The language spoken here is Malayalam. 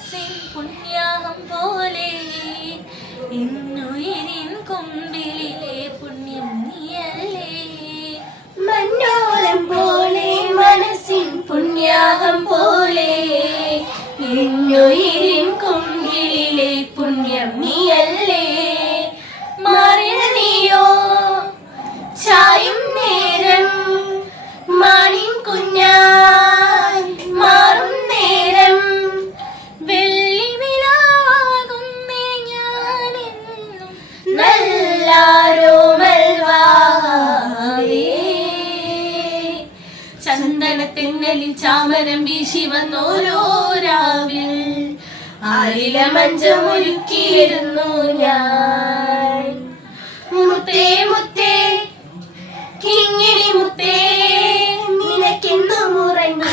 മനസ്സിൻ പുണ്യാഹം പോലെ ഇന്നുയിരിൻ കൊമ്പിലെ പുണ്യം നീയല്ലേ മന്നോളം പോലെ മനസ്സിൻ പുണ്യാഹം പോലെ ഇന്നുയിരിൻ കൊമ്പിലെ പുണ്യം നീയല്ലേ മാറിൽ നീയോ ചായും നേരം മാണിൻ കുഞ്ഞായി മാറും നേരം വെള്ളി വിളാകുന്നേ ഞാനെന്നും നല്ലാരോമൽവാവേ ചന്ദനത്തെന്നലിൽ ചാമരം വീശി വന്നോരോ രാവിൽ ആലില മഞ്ചമൊരുക്കിയിരുന്നു ഞാൻ മുത്തേ മുത്തേ കിങ്ങിണി മുത്തേ നിനക്കെന്നും ഉറങ്ങി